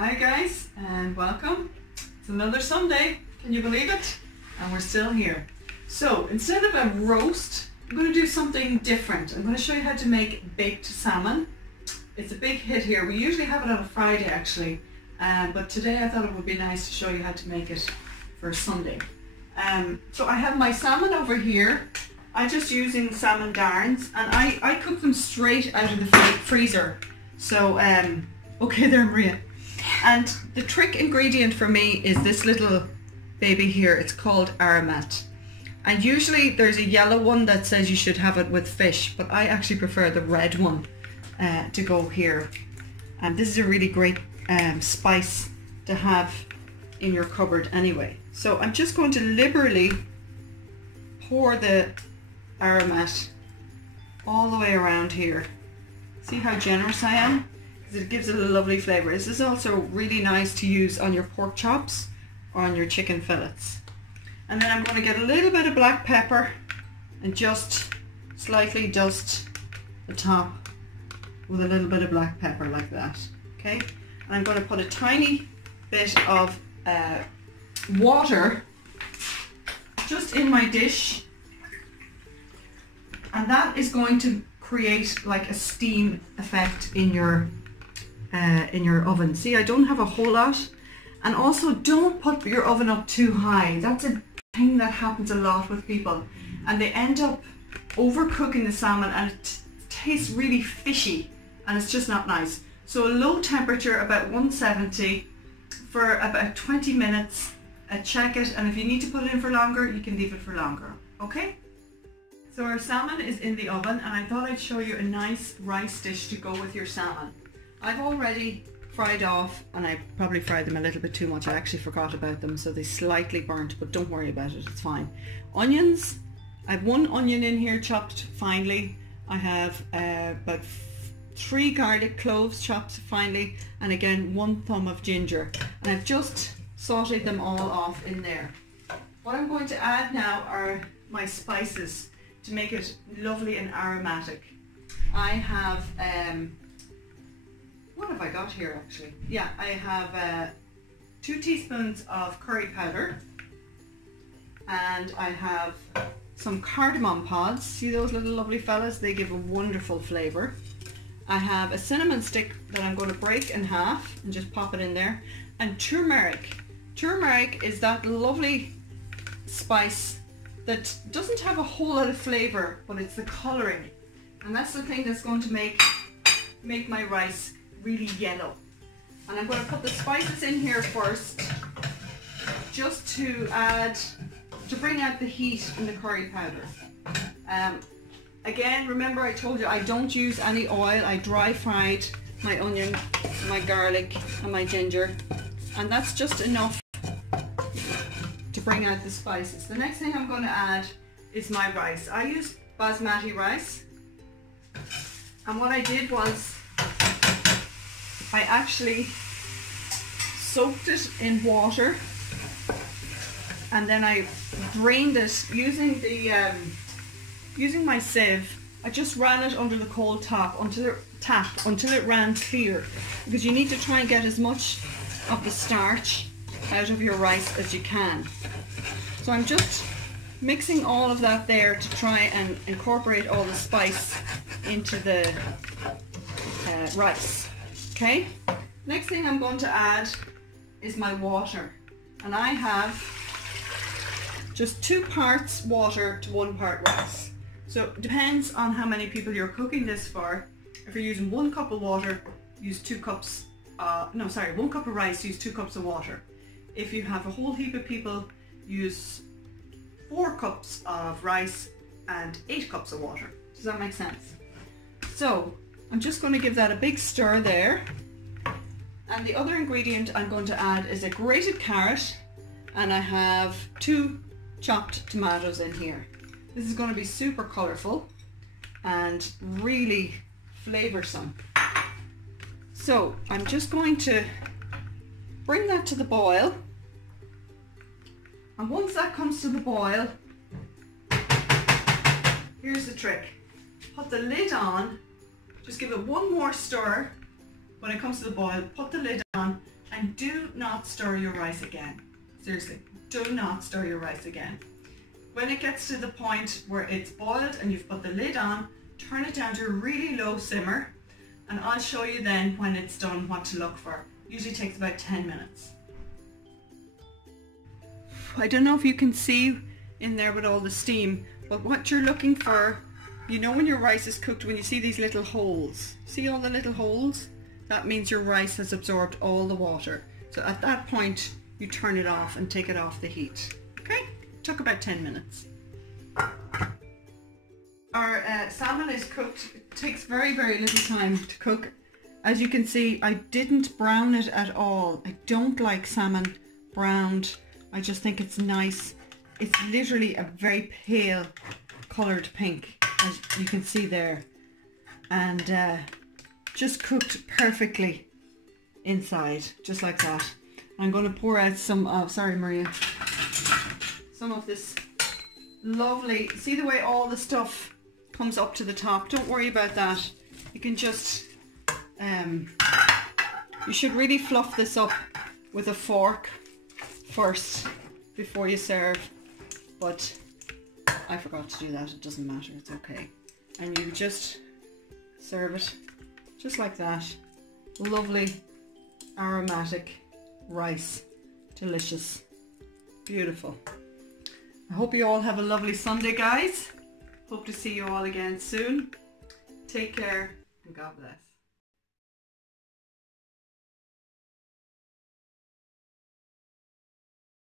Hi guys, and welcome. It's another Sunday, can you believe it? And we're still here. So instead of a roast, I'm going to do something different. I'm going to show you how to make baked salmon. It's a big hit here. We usually have it on a Friday actually, but today I thought it would be nice to show you how to make it for Sunday. So I have my salmon over here. I'm just using salmon darns, and I cook them straight out of the freezer. So, okay there, Maria. And the trick ingredient for me is this little baby here. It's called Aromatic. And usually there's a yellow one that says you should have it with fish, but I actually prefer the red one to go here. And this is a really great spice to have in your cupboard anyway. So I'm just going to liberally pour the Aromatic all the way around here. See how generous I am? Because it gives it a lovely flavour. This is also really nice to use on your pork chops or on your chicken fillets. And then I'm going to get a little bit of black pepper and just slightly dust the top with a little bit of black pepper like that. Okay? And I'm going to put a tiny bit of water just in my dish, and that is going to create like a steam effect in your oven. See, I don't have a whole lot. And also, don't put your oven up too high. That's a thing that happens a lot with people, and they end up overcooking the salmon and it tastes really fishy and it's just not nice. So a low temperature, about 170 for about 20 minutes. Check it, and if you need to put it in for longer, you can leave it for longer. Okay? So our salmon is in the oven, and I thought I'd show you a nice rice dish to go with your salmon. I've already fried off, and I probably fried them a little bit too much. I actually forgot about them, so they slightly burnt, but don't worry about it, it's fine. Onions, I have 1 onion in here chopped finely. I have about 3 garlic cloves chopped finely, and again 1 thumb of ginger. And I've just sauteed them all off in there. What I'm going to add now are my spices to make it lovely and aromatic. I have, what have I got here actually? Yeah, I have 2 teaspoons of curry powder, and I have some cardamom pods. See those little lovely fellas? They give a wonderful flavour. I have a cinnamon stick that I'm going to break in half and just pop it in there, and turmeric. Turmeric is that lovely spice that doesn't have a whole lot of flavour, but it's the colouring, and that's the thing that's going to make my rice really yellow. And I'm going to put the spices in here first, just to bring out the heat in the curry powder. Again, remember I told you I don't use any oil. I dry fried my onion, my garlic and my ginger, and that's just enough to bring out the spices. The next thing I'm going to add is my rice. I use Basmati rice, and what I did was I actually soaked it in water, and then I drained it using the using my sieve. I just ran it under the cold tap until it ran clear, because you need to try and get as much of the starch out of your rice as you can. So I'm just mixing all of that there to try and incorporate all the spice into the rice. Okay? Next thing I'm going to add is my water, and I have just 2 parts water to 1 part rice. So it depends on how many people you're cooking this for. If you're using 1 cup of water, use 2 cups, 1 cup of rice, use 2 cups of water. If you have a whole heap of people, use 4 cups of rice and 8 cups of water. Does that make sense? So I'm just going to give that a big stir there. And the other ingredient I'm going to add is a grated carrot, and I have 2 chopped tomatoes in here. This is going to be super colourful and really flavoursome. So I'm just going to bring that to the boil, and once that comes to the boil, here's the trick. Put the lid on, just give it 1 more stir. When it comes to the boil, put the lid on And do not stir your rice again. Seriously, do not stir your rice again. When it gets to the point where it's boiled and you've put the lid on, turn it down to a really low simmer, and I'll show you then when it's done what to look for. Usually takes about 10 minutes. I don't know if you can see in there with all the steam, but what you're looking for, you know when your rice is cooked, when you see these little holes, see all the little holes? That means your rice has absorbed all the water. So at that point, you turn it off and take it off the heat. Okay? Took about 10 minutes. Our salmon is cooked. It takes very, very little time to cook. As you can see, I didn't brown it at all. I don't like salmon browned. I just think it's nice. It's literally a very pale coloured pink, as you can see there. And just cooked perfectly inside, just like that. I'm going to pour out some of, sorry Maria, some of this lovely, see the way all the stuff comes up to the top? Don't worry about that. You can just, you should really fluff this up with a fork first before you serve, but I forgot to do that. It doesn't matter, it's okay. And you just serve it just like that. Lovely aromatic rice, delicious, beautiful. I hope you all have a lovely Sunday, guys. Hope to see you all again soon. Take care and God bless.